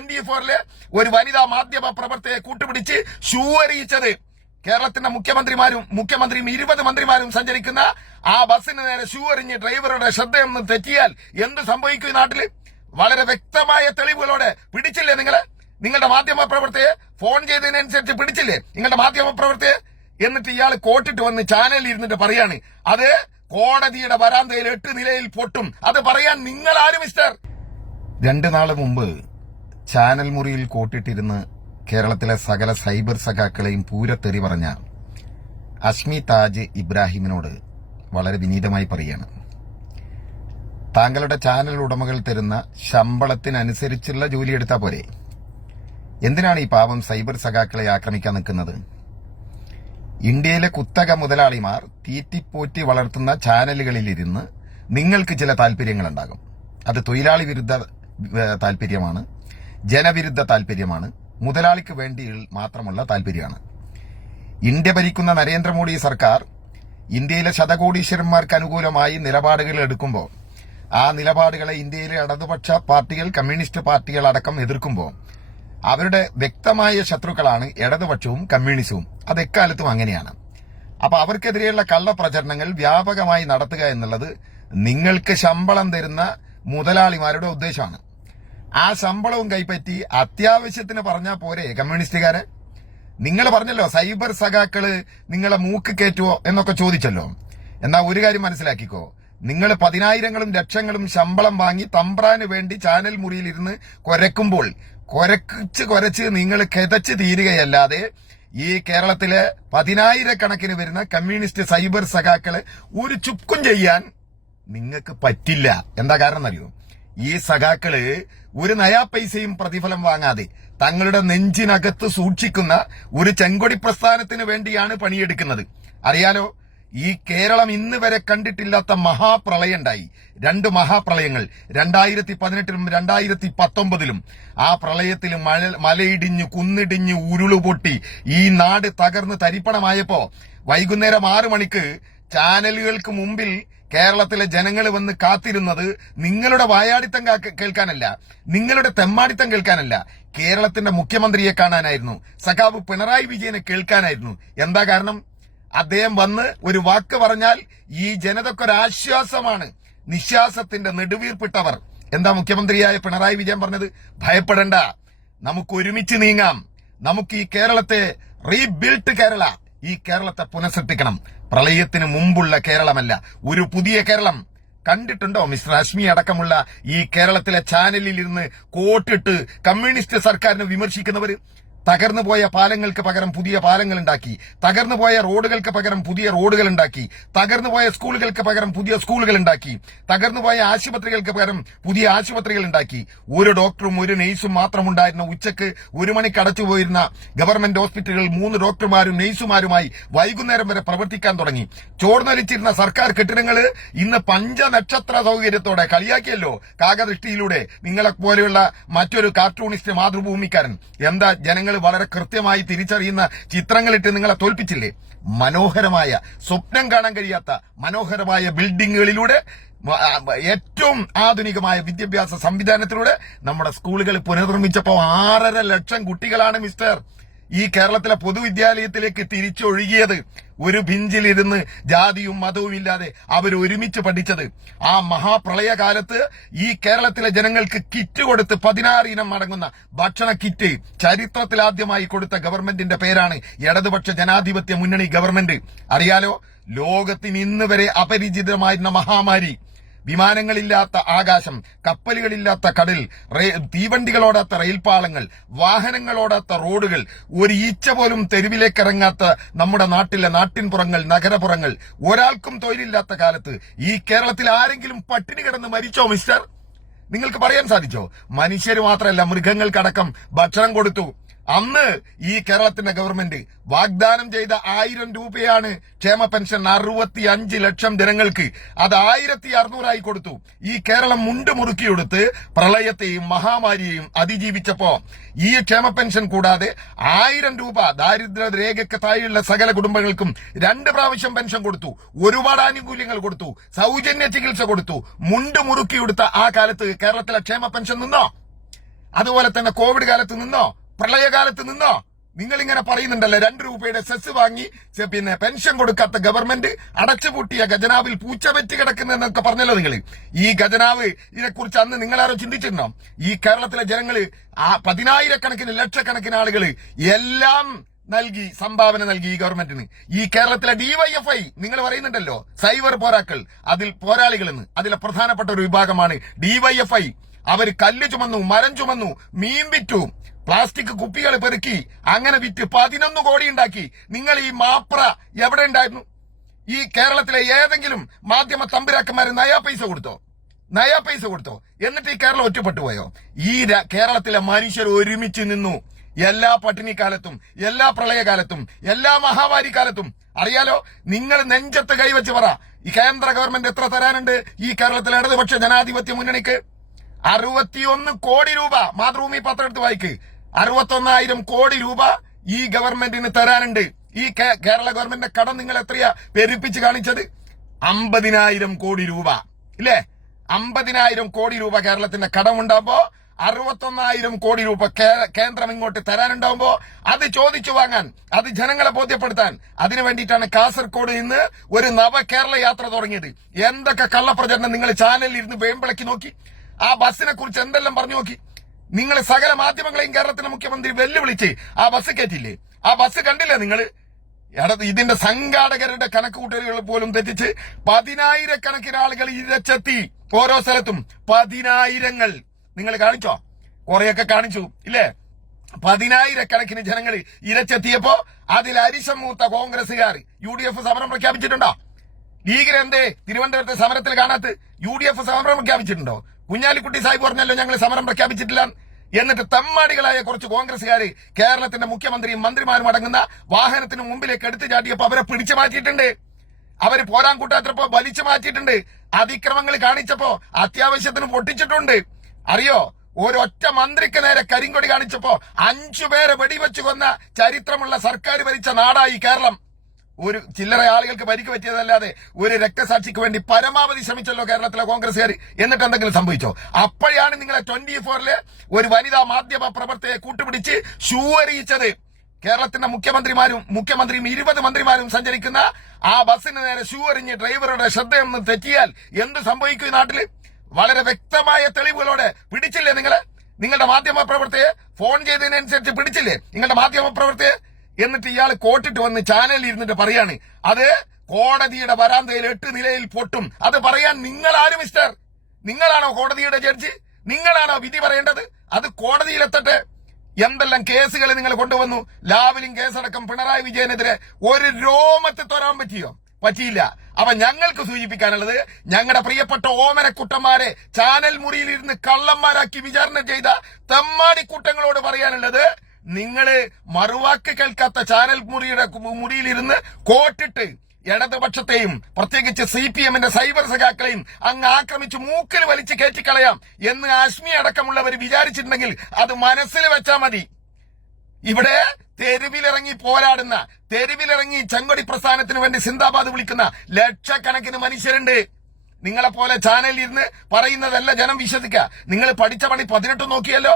24-ലെ ഒരു വനിതാ മാധ്യമ പ്രവർത്തകയെ കൂട്ടുപിടിച്ച് ഷൂ എറിയിച്ചത് കേരളത്തിന്റെ മുഖ്യമന്ത്രിയും 20 മന്ത്രിമാരും സഞ്ചരിക്കുന്ന ആ ബസ്സിന് നേരെ ഷൂ എറിഞ്ഞ് ഡ്രൈവറുടെ ശ്രദ്ധയൊന്നും തെറ്റിയാൽ എന്ത് സംഭവിക്കും ഈ നാട്ടില്? വളരെ വ്യക്തമായ തെളിവുകളോടെ പിടിച്ചില്ലേ നിങ്ങളുടെ മാധ്യമ പ്രവർത്തകയെ? ഫോൺ ചെയ്തതിനനുസരിച്ച് പിടിച്ചില്ലേ നിങ്ങളുടെ മാധ്യമ പ്രവർത്തകയെ? എന്നിട്ട് ഇയാൾ കോട്ടിട്ട് വന്ന് ചാനലിൽ ഇരുന്നിട്ട് പറയാണ് അത് കോടതിയുടെ വരാന്തയിൽ 8 നിലയിൽ പൊട്ടും. അത് പറയാൻ നിങ്ങൾ ആര് മിസ്റ്റർ? 2 നാൾ മുമ്പ് ചാനൽ മുറിയിൽ കോട്ടിട്ടിരുന്ന് കേരളത്തിലെ സകല സൈബർ സഖാക്കളെയും പൂരത്തെറി പറഞ്ഞ അഷ്മി താജ് ഇബ്രാഹിമിനോട് വളരെ വിനീതമായി പറയാണ്, താങ്കളുടെ ചാനൽ ഉടമകൾ തരുന്ന ശമ്പളത്തിനനുസരിച്ചുള്ള ജോലി എടുത്താൽ പോരെ? എന്തിനാണ് ഈ പാവം സൈബർ സഖാക്കളെ ആക്രമിക്കാൻ നിൽക്കുന്നത്? ഇന്ത്യയിലെ കുത്തക മുതലാളിമാർ തീറ്റിപ്പോറ്റി വളർത്തുന്ന ചാനലുകളിലിരുന്ന് നിങ്ങൾക്ക് ചില താല്പര്യങ്ങളുണ്ടാകും. അത് തൊഴിലാളി വിരുദ്ധ താല്പര്യമാണ്, ജനവിരുദ്ധ താല്പര്യമാണ്, മുതലാളിക്ക് വേണ്ടി മാത്രമുള്ള താല്പര്യമാണ്. ഇന്ത്യ ഭരിക്കുന്ന നരേന്ദ്രമോദി സർക്കാർ ഇന്ത്യയിലെ ശതകോടീശ്വരന്മാർക്ക് അനുകൂലമായി നിലപാടുകൾ എടുക്കുമ്പോൾ ആ നിലപാടുകളെ ഇന്ത്യയിലെ ഇടതുപക്ഷ പാർട്ടികൾ, കമ്മ്യൂണിസ്റ്റ് പാർട്ടികൾ അടക്കം എതിർക്കുമ്പോൾ അവരുടെ വ്യക്തമായ ശത്രുക്കളാണ് ഇടതുപക്ഷവും കമ്മ്യൂണിസവും. അത് എക്കാലത്തും അങ്ങനെയാണ്. അപ്പൊ അവർക്കെതിരെയുള്ള കള്ളപ്രചരണങ്ങൾ വ്യാപകമായി നടത്തുക എന്നുള്ളത് നിങ്ങൾക്ക് ശമ്പളം തരുന്ന മുതലാളിമാരുടെ ഉദ്ദേശമാണ്. ആ ശമ്പളവും കൈപ്പറ്റി അത്യാവശ്യത്തിന് പറഞ്ഞാൽ പോരെ കമ്മ്യൂണിസ്റ്റുകാരെ? നിങ്ങൾ പറഞ്ഞല്ലോ സൈബർ സഖാക്കള് നിങ്ങളെ മൂക്ക് കയറ്റുവോ എന്നൊക്കെ ചോദിച്ചല്ലോ. എന്നാ ഒരു കാര്യം മനസ്സിലാക്കിക്കോ, നിങ്ങൾ 10,000-ങ്ങളും ലക്ഷങ്ങളും ശമ്പളം വാങ്ങി തമ്പ്രാന് വേണ്ടി ചാനൽ മുറിയിലിരുന്ന് കുരക്കുമ്പോൾ കുരച്ച് നിങ്ങൾ കിതച്ച് തീരുകയല്ലാതെ ഈ കേരളത്തിലെ 10,000-കണക്കിന് വരുന്ന കമ്മ്യൂണിസ്റ്റ് സൈബർ സഖാക്കള് ഒരു ചുക്കും ചെയ്യാൻ നിങ്ങൾക്ക് പറ്റില്ല. എന്താ കാരണം എന്നറിയോ? ഈ സഖാക്കള് ഒരു നയാ പൈസയും പ്രതിഫലം വാങ്ങാതെ തങ്ങളുടെ നെഞ്ചിനകത്ത് സൂക്ഷിക്കുന്ന ഒരു ചെങ്കൊടി പ്രസ്ഥാനത്തിന് വേണ്ടിയാണ് പണിയെടുക്കുന്നത്. അറിയാലോ, ഈ കേരളം ഇന്ന് വരെ കണ്ടിട്ടില്ലാത്ത മഹാപ്രളയം ഉണ്ടായി. 2 മഹാപ്രളയങ്ങൾ 2018-ലും 2019-ലും. ആ പ്രളയത്തിൽ മലയിടിഞ്ഞു, കുന്നിടിഞ്ഞു, ഉരുളുപൊട്ടി ഈ നാട് തകർന്ന് തരിപ്പണമായപ്പോ വൈകുന്നേരം 6 മണിക്ക് ചാനലുകൾക്ക് മുമ്പിൽ കേരളത്തിലെ ജനങ്ങൾ വന്ന് കാത്തിരുന്നത് നിങ്ങളുടെ വായാടിത്തം കേൾക്കാനല്ല, നിങ്ങളുടെ തെമ്മാടിത്തം കേൾക്കാനല്ല, കേരളത്തിന്റെ മുഖ്യമന്ത്രിയെ കാണാനായിരുന്നു, സഖാവ് പിണറായി വിജയനെ കേൾക്കാനായിരുന്നു. എന്താ കാരണം? അദ്ദേഹം വന്ന് ഒരു വാക്ക് പറഞ്ഞാൽ ഈ ജനതക്കൊരാശ്വാസമാണ്. നിശ്വാസത്തിന്റെ നെടുവീർപ്പിട്ടവർ. എന്താ മുഖ്യമന്ത്രിയായ പിണറായി വിജയൻ പറഞ്ഞത്? ഭയപ്പെടണ്ട, നമുക്ക് ഒരുമിച്ച് നീങ്ങാം, നമുക്ക് ഈ കേരളത്തെ റീബിൽഡ് കേരള, ഈ കേരളത്തെ പുനഃസൃഷ്ടിക്കണം. പ്രളയത്തിന് മുമ്പുള്ള കേരളമല്ല, ഒരു പുതിയ കേരളം. കണ്ടിട്ടുണ്ടോ മിസ്റ്റർ അഷ്മി അടക്കമുള്ള ഈ കേരളത്തിലെ ചാനലിൽ ഇരുന്ന് കോട്ടിട്ട് കമ്മ്യൂണിസ്റ്റ് സർക്കാരിനെ വിമർശിക്കുന്നവര്? തകർന്നുപോയ പാലങ്ങൾക്ക് പകരം പുതിയ പാലങ്ങൾ ഉണ്ടാക്കി, തകർന്നുപോയ റോഡുകൾക്ക് പകരം പുതിയ റോഡുകൾ ഉണ്ടാക്കി, തകർന്നുപോയ സ്കൂളുകൾക്ക് പകരം പുതിയ സ്കൂളുകൾ ഉണ്ടാക്കി, തകർന്നുപോയ ആശുപത്രികൾക്ക് പകരം പുതിയ ആശുപത്രികൾ ഉണ്ടാക്കി. ഒരു ഡോക്ടറും ഒരു നഴ്സും മാത്രമുണ്ടായിരുന്ന ഉച്ചക്ക് 1 മണിക്ക് അടച്ചുപോയിരുന്ന ഗവൺമെന്റ് ഹോസ്പിറ്റലുകൾ 3 ഡോക്ടർമാരും നഴ്സുമാരുമായി വൈകുന്നേരം വരെ പ്രവർത്തിക്കാൻ തുടങ്ങി. ചോർന്നൊലിച്ചിരുന്ന സർക്കാർ കെട്ടിടങ്ങള് ഇന്ന് 5 നക്ഷത്ര സൗകര്യത്തോടെ കളിയാക്കിയല്ലോ കാകദൃഷ്ടിയിലൂടെ നിങ്ങളെപ്പോലെയുള്ള മറ്റൊരു കാർട്ടൂണിസ്റ്റ് മാതൃഭൂമിക്കാരൻ. എന്താ ജനങ്ങൾ വളരെ കൃത്യമായി തിരിച്ചറിയുന്ന ചിത്രങ്ങളിട്ട് നിങ്ങളെ തോൽപ്പിച്ചില്ലേ? മനോഹരമായ, സ്വപ്നം കാണാൻ കഴിയാത്ത മനോഹരമായ ബിൽഡിങ്ങുകളിലൂടെ, ഏറ്റവും ആധുനികമായ വിദ്യാഭ്യാസ സംവിധാനത്തിലൂടെ നമ്മുടെ സ്കൂളുകൾ പുനർനിർമ്മിച്ചപ്പോ 6.5 ലക്ഷം കുട്ടികളാണ് മിസ്റ്റർ ഈ കേരളത്തിലെ പൊതുവിദ്യാലയത്തിലേക്ക് തിരിച്ചൊഴുകിയത്. ഒരു ബെഞ്ചിലിരുന്ന് ജാതിയും മതവും ഇല്ലാതെ അവർ ഒരുമിച്ച് പഠിച്ചത്. ആ മഹാപ്രളയകാലത്ത് ഈ കേരളത്തിലെ ജനങ്ങൾക്ക് കിറ്റ് കൊടുത്ത് 16 ഇനം അടങ്ങുന്ന ഭക്ഷണ കിറ്റ് ചരിത്രത്തിലാദ്യമായി കൊടുത്ത ഗവൺമെന്റിന്റെ പേരാണ് ഇടതുപക്ഷ ജനാധിപത്യ മുന്നണി ഗവൺമെന്റ്. അറിയാലോ, ലോകത്തിന് ഇന്ന് വരെ അപരിചിതമായിരുന്ന മഹാമാരി, വിമാനങ്ങളില്ലാത്ത ആകാശം, കപ്പലുകളില്ലാത്ത കടൽ, തീവണ്ടികളോടാത്ത റെയിൽപാളങ്ങൾ, വാഹനങ്ങളോടാത്ത റോഡുകൾ, ഒരു ഈച്ച പോലും തെരുവിലേക്കിറങ്ങാത്ത നമ്മുടെ നാട്ടിലെ നാട്ടിൻപുറങ്ങൾ, നഗരപുറങ്ങൾ, ഒരാൾക്കും തൊഴിലില്ലാത്ത കാലത്ത് ഈ കേരളത്തിൽ ആരെങ്കിലും പട്ടിണി കിടന്ന് മരിച്ചോ മിസ്റ്റർ? നിങ്ങൾക്ക് പറയാൻ സാധിച്ചോ? മനുഷ്യര് മാത്രമല്ല, മൃഗങ്ങൾക്കടക്കം ഭക്ഷണം കൊടുത്തു. അന്ന് ഈ കേരളത്തിന്റെ ഗവൺമെന്റ് വാഗ്ദാനം ചെയ്ത 1000 രൂപയാണ് ക്ഷേമ പെൻഷൻ 65 ലക്ഷം ജനങ്ങൾക്ക്. അത് 1600 കൊടുത്തു. ഈ കേരളം മുണ്ട് മുറുക്കിയെടുത്ത് പ്രളയത്തെയും മഹാമാരിയെയും അതിജീവിച്ചപ്പോ ഈ ക്ഷേമ പെൻഷൻ കൂടാതെ 1000 രൂപ ദാരിദ്ര്യ രേഖയ്ക്ക് താഴെയുള്ള സകല കുടുംബങ്ങൾക്കും 2 പ്രാവശ്യം പെൻഷൻ കൊടുത്തു. ഒരുപാട് ആനുകൂല്യങ്ങൾ കൊടുത്തു. സൗജന്യ ചികിത്സ കൊടുത്തു. മുണ്ട് മുറുക്കിയെടുത്ത ആ കാലത്ത് കേരളത്തിലെ ക്ഷേമ പെൻഷൻ നിന്നോ? അതുപോലെ തന്നെ കോവിഡ് കാലത്ത് നിന്നോ പ്രളയകാലത്ത് നിന്നോ? നിങ്ങൾ ഇങ്ങനെ പറയുന്നുണ്ടല്ലോ 2 രൂപയുടെ സെസ് വാങ്ങി പിന്നെ പെൻഷൻ കൊടുക്കാത്ത ഗവൺമെന്റ് അടച്ചുപൂട്ടിയ ഖജനാവിൽ പൂച്ചപറ്റി കിടക്കുന്നതെന്നൊക്കെ പറഞ്ഞല്ലോ നിങ്ങൾ. ഈ ഖജനാവ് ഇതിനെക്കുറിച്ച് അന്ന് നിങ്ങളാരോ ചിന്തിച്ചിരുന്നോ? ഈ കേരളത്തിലെ ജനങ്ങള് 10,000-കണക്കിന് ലക്ഷക്കണക്കിന് ആളുകൾ എല്ലാം നൽകി, സംഭാവന നൽകി ഈ ഗവൺമെന്റിന്. ഈ കേരളത്തിലെ ഡിവൈഎഫ്ഐ നിങ്ങൾ പറയുന്നുണ്ടല്ലോ സൈബർ പോരാക്കൾ, അതിൽ പോരാളികളെന്ന്, അതിലെ പ്രധാനപ്പെട്ട ഒരു വിഭാഗമാണ് ഡിവൈഎഫ്ഐ. അവർ കല്ല് ചുമന്നു, മരം ചുമന്നു, മീൻ വിറ്റു, പ്ലാസ്റ്റിക് കുപ്പികൾ പെറുക്കി, അങ്ങനെ വിറ്റ് 11 കോടി ഉണ്ടാക്കി. നിങ്ങൾ ഈ മാപ്ര എവിടെ ഉണ്ടായിരുന്നു? ഈ കേരളത്തിലെ ഏതെങ്കിലും മാധ്യമ തമ്പുരാക്കന്മാര് നയാ പൈസ കൊടുത്തോ? എന്നിട്ട് ഈ കേരളം ഒറ്റപ്പെട്ടു പോയോ? ഈ കേരളത്തിലെ മനുഷ്യർ ഒരുമിച്ച് നിന്നു. എല്ലാ പട്ടിണിക്കാലത്തും, എല്ലാ പ്രളയകാലത്തും, എല്ലാ മഹാമാരി കാലത്തും. അറിയാലോ, നിങ്ങൾ നെഞ്ചത്ത് കൈവച്ച് പറ, ഈ കേന്ദ്ര ഗവൺമെന്റ് എത്ര തരാനുണ്ട് ഈ കേരളത്തിലെ ഇടതുപക്ഷ ജനാധിപത്യ മുന്നണിക്ക്? 61 കോടി രൂപ. മാതൃഭൂമി പത്രം എടുത്ത് വായിക്ക്. 61,000 കോടി രൂപ ഈ ഗവൺമെന്റിന് തരാനുണ്ട്. ഈ കേരള ഗവൺമെന്റിന്റെ കടം നിങ്ങൾ എത്രയാ പെരുപ്പിച്ച് കാണിച്ചത്? 50,000 കോടി രൂപ ഇല്ലേ? 50,000 കോടി രൂപ കേരളത്തിന്റെ കടമുണ്ടാകുമ്പോ 61,000 കോടി രൂപ കേന്ദ്രം ഇങ്ങോട്ട് തരാനുണ്ടാവുമ്പോ അത് ചോദിച്ചു വാങ്ങാൻ, അത് ജനങ്ങളെ ബോധ്യപ്പെടുത്താൻ, അതിനു വേണ്ടിയിട്ടാണ് കാസർഗോഡ് ഇന്ന് ഒരു നവകേരള യാത്ര തുടങ്ങിയത്. എന്തൊക്കെ കള്ളപ്രചരണം നിങ്ങൾ ചാനലിൽ ഇരുന്ന് വേമ്പളക്കി നോക്കി. ആ ബസ്സിനെ കുറിച്ച് എന്തെല്ലാം പറഞ്ഞു നോക്കി. നിങ്ങൾ സകല മാധ്യമങ്ങളെയും കേരളത്തിലെ മുഖ്യമന്ത്രി വെല്ലുവിളിച്ച് ആ ബസ് കയറ്റില്ലേ? ആ ബസ് കണ്ടില്ലേ നിങ്ങൾ? ഇതിന്റെ സംഘാടകരുടെ കണക്കുകൂട്ടലുകൾ പോലും തെറ്റിച്ച് 10,000-കണക്കിന് ആളുകൾ ഇരച്ചെത്തി. ഓരോ സ്ഥലത്തും 10,000-ങ്ങൾ നിങ്ങൾ കാണിച്ചോ? കുറെയൊക്കെ കാണിച്ചു ഇല്ലേ? 10,000-കണക്കിന് ജനങ്ങൾ ഇരച്ചെത്തിയപ്പോ അതിൽ അരിശം മൂത്ത കോൺഗ്രസുകാർ UDF സമരം പ്രഖ്യാപിച്ചിട്ടുണ്ടോ? ലീഗിനെന്തേ തിരുവനന്തപുരത്തെ സമരത്തിൽ കാണാത്ത? UDF സമരം പ്രഖ്യാപിച്ചിട്ടുണ്ടോ? കുഞ്ഞാലിക്കുട്ടി സാഹിബ് പറഞ്ഞല്ലോ ഞങ്ങൾ സമരം പ്രഖ്യാപിച്ചിട്ടില്ല. എന്നിട്ട് തമ്മാടികളായ കുറച്ച് കോൺഗ്രസുകാര് കേരളത്തിന്റെ മുഖ്യമന്ത്രിയും മന്ത്രിമാരും അടങ്ങുന്ന വാഹനത്തിന് മുമ്പിലേക്ക് എടുത്തു ചാട്ടിയപ്പോ അവരെ പിടിച്ചു മാറ്റിയിട്ടുണ്ട്. അവര് പോരാൻ കൂട്ടാത്തപ്പോ വലിച്ചു മാറ്റിയിട്ടുണ്ട്. അതിക്രമങ്ങൾ കാണിച്ചപ്പോ അത്യാവശ്യത്തിന് പൊട്ടിച്ചിട്ടുണ്ട്. അറിയോ, ഒരൊറ്റ മന്ത്രിക്ക് നേരെ കരിങ്കൊടി കാണിച്ചപ്പോ 5 പേരെ വെടിവെച്ചു കൊന്ന ചരിത്രമുള്ള സർക്കാർ ഭരിച്ച നാടായി കേരളം. ഒരു ചില്ലറ ആളുകൾക്ക് പരിക്ക് പറ്റിയതല്ലാതെ ഒരു രക്തസാക്ഷിക്ക് വേണ്ടി പരമാവധി ശ്രമിച്ചല്ലോ കേരളത്തിലെ കോൺഗ്രസുകാർ. എന്നിട്ട് എന്തെങ്കിലും സംഭവിച്ചോ? അപ്പോഴാണ് നിങ്ങളെ 24-ലെ ഒരു വനിതാ മാധ്യമ പ്രവർത്തകയെ കൂട്ടുപിടിച്ച് ഷൂ എറിയിച്ചത്. കേരളത്തിന്റെ മുഖ്യമന്ത്രിയും 20 മന്ത്രിമാരും സഞ്ചരിക്കുന്ന ആ ബസ്സിന് നേരെ ഷൂ എറിഞ്ഞ് ഡ്രൈവറുടെ ശ്രദ്ധയൊന്നും തെറ്റിയാൽ എന്ത് സംഭവിക്കും ഈ നാട്ടില്? വളരെ വ്യക്തമായ തെളിവുകളോടെ പിടിച്ചില്ലേ നിങ്ങളുടെ മാധ്യമ പ്രവർത്തകയെ? ഫോൺ ചെയ്തതിനനുസരിച്ച് പിടിച്ചില്ലേ നിങ്ങളുടെ മാധ്യമ പ്രവർത്തകയെ? എന്നിട്ട് ഇയാൾ കോട്ടിട്ട് വന്ന് ചാനലിൽ ഇരുന്നിട്ട് പറയാണ് അത് കോടതിയുടെ വരാന്തയിൽ 8 നിലയിൽ പൊട്ടും. അത് പറയാൻ നിങ്ങളാരും മിസ്റ്റർ? നിങ്ങളാണോ കോടതിയുടെ ജഡ്ജി? നിങ്ങളാണോ വിധി പറയേണ്ടത്? അത് കോടതിയിലെത്തട്ടെ. എന്തെല്ലാം കേസുകൾ നിങ്ങൾ കൊണ്ടുവന്നു. ലാവലിംഗ് കേസടക്കം പിണറായി വിജയനെതിരെ ഒരു രോമത്ത് തൊരാൻ പറ്റിയില്ല. അപ്പൊ ഞങ്ങൾക്ക് സൂചിപ്പിക്കാനുള്ളത്, ഞങ്ങളുടെ പ്രിയപ്പെട്ട ഓമനക്കുട്ടന്മാരെ ചാനൽ മുറിയിലിരുന്ന് കള്ളന്മാരാക്കി വിചാരണ ചെയ്ത തെമ്മാടിക്കൂട്ടങ്ങളോട് പറയാനുള്ളത്, നിങ്ങള് മറുവാക്ക് കേൾക്കാത്ത ചാനൽ മുറിയിലിരുന്ന് കോട്ടിട്ട് ഇടതുപക്ഷത്തെയും പ്രത്യേകിച്ച് CPM-ന്റെ സൈബർ സഖാക്കളെയും അങ്ങ് ആക്രമിച്ച് മൂക്കിൽ വലിച്ചു കയറ്റിക്കളയാം എന്ന് അശ്മി അടക്കമുള്ളവർ വിചാരിച്ചിട്ടുണ്ടെങ്കിൽ അത് മനസ്സിൽ വെച്ചാൽ മതി. ഇവിടെ തെരുവിലിറങ്ങി പോരാടുന്ന, തെരുവിലിറങ്ങി ചെങ്കൊടി പ്രസ്ഥാനത്തിന് വേണ്ടി സിന്ദാബാദ് വിളിക്കുന്ന ലക്ഷക്കണക്കിന് മനുഷ്യരുണ്ട്. നിങ്ങളെപ്പോലെ ചാനലിൽ ഇരുന്ന് പറയുന്നതല്ല ജനം വിശ്വസിക്കുക. നിങ്ങൾ പഠിച്ച പണി 18 നോക്കിയല്ലോ.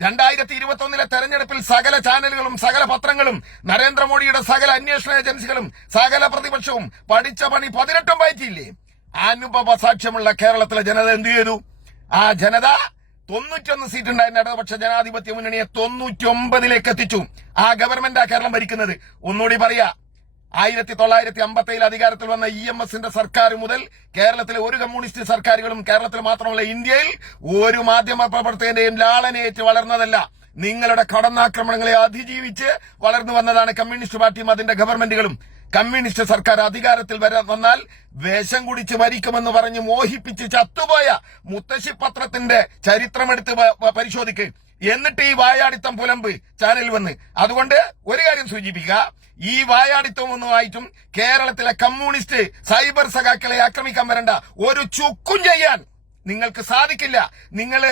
2021-ലെ തെരഞ്ഞെടുപ്പിൽ സകല ചാനലുകളും സകല പത്രങ്ങളും നരേന്ദ്രമോദിയുടെ സകല അന്വേഷണ ഏജൻസികളും സകല പ്രതിപക്ഷവും പഠിച്ച പണി 18 പറ്റിയില്ലേ? അനുഭവ സാക്ഷ്യമുള്ള കേരളത്തിലെ ജനത എന്ത് ചെയ്തു? ആ ജനത 91 സീറ്റ് ഉണ്ടായിരുന്ന ഇടതുപക്ഷ ജനാധിപത്യ മുന്നണിയെ 99-ലേക്ക് എത്തിച്ചു. ആ ഗവൺമെന്റ് കേരളം ഭരിക്കുന്നത്. ഒന്നുകൂടി പറയാ, 1957 അധികാരത്തിൽ വന്ന EMS-ന്റെ സർക്കാർ മുതൽ കേരളത്തിലെ ഒരു കമ്മ്യൂണിസ്റ്റ് സർക്കാരുകളും കേരളത്തിൽ മാത്രമല്ല ഇന്ത്യയിൽ ഒരു മാധ്യമ പ്രവർത്തകന്റെയും ലാളനയേറ്റ് വളർന്നതല്ല. നിങ്ങളുടെ കടന്നാക്രമണങ്ങളെ അതിജീവിച്ച് വളർന്നു വന്നതാണ് കമ്മ്യൂണിസ്റ്റ് പാർട്ടിയും അതിന്റെ ഗവൺമെന്റുകളും. കമ്മ്യൂണിസ്റ്റ് സർക്കാർ അധികാരത്തിൽ വന്നാൽ വേഷം കുടിച്ച് മരിക്കുമെന്ന് പറഞ്ഞ് മോഹിപ്പിച്ച് ചത്തുപോയ മുത്തശ്ശി പത്രത്തിന്റെ ചരിത്രമെടുത്ത് പരിശോധിക്ക്. എന്നിട്ട് ഈ വായാടിത്തം പുലമ്പ് ചാനൽ വന്ന്. അതുകൊണ്ട് ഒരു കാര്യം സൂചിപ്പിക്കുക, ഈ വായാടിത്തമൊന്നുമായിട്ടും കേരളത്തിലെ കമ്മ്യൂണിസ്റ്റ് സൈബർ സഖാക്കളെ ആക്രമിക്കാൻ വരണ്ട. ഒരു ചുക്കും ചെയ്യാൻ നിങ്ങൾക്ക് സാധിക്കില്ല. നിങ്ങൾ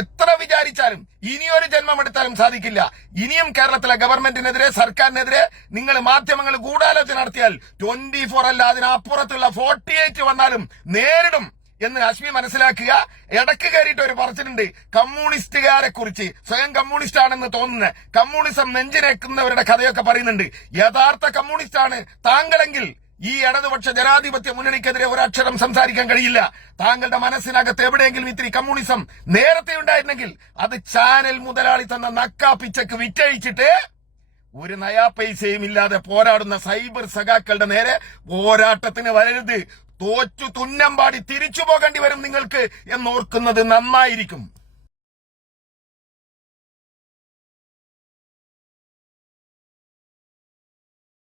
എത്ര വിചാരിച്ചാലും ഇനിയൊരു ജന്മമെടുത്താലും സാധിക്കില്ല. ഇനിയും കേരളത്തിലെ ഗവൺമെന്റിനെതിരെ, സർക്കാരിനെതിരെ നിങ്ങൾ മാധ്യമങ്ങൾ ഗൂഢാലോചന നടത്തിയാൽ 24 അല്ല അതിനപ്പുറത്തുള്ള 48 വന്നാലും നേരിടും എന്ന് അശ്മി മനസ്സിലാക്കുക. ഇടക്ക് കയറിയിട്ട് ഒരു പറച്ചിലുണ്ട് കമ്മ്യൂണിസ്റ്റുകാരെ കുറിച്ച്, സ്വയം കമ്മ്യൂണിസ്റ്റ് ആണെന്ന് തോന്നുന്ന, കമ്മ്യൂണിസം നെഞ്ചിനേക്കുന്നവരുടെ കഥയൊക്കെ പറയുന്നുണ്ട്. യഥാർത്ഥ കമ്മ്യൂണിസ്റ്റ് ആണ് താങ്കളെങ്കിൽ ഈ ഇടതുപക്ഷ ജനാധിപത്യ മുന്നണിക്കെതിരെ ഒരക്ഷരം സംസാരിക്കാൻ കഴിയില്ല. താങ്കളുടെ മനസ്സിനകത്ത് എവിടെയെങ്കിലും ഇത്തിരി കമ്മ്യൂണിസം നേരത്തെ ഉണ്ടായിരുന്നെങ്കിൽ അത് ചാനൽ മുതലാളി തന്ന നക്കാപ്പിച്ചക്ക് വിറ്റഴിച്ചിട്ട് ഒരു നയാ പൈസയും ഇല്ലാതെ പോരാടുന്ന സൈബർ സഖാക്കളുടെ നേരെ പോരാട്ടത്തിന് വരരുത്. തോറ്റു തുന്നമ്പാടി തിരിച്ചു പോകേണ്ടി വരും നിങ്ങൾക്ക് എന്നോർക്കുന്നത് നന്നായിരിക്കും.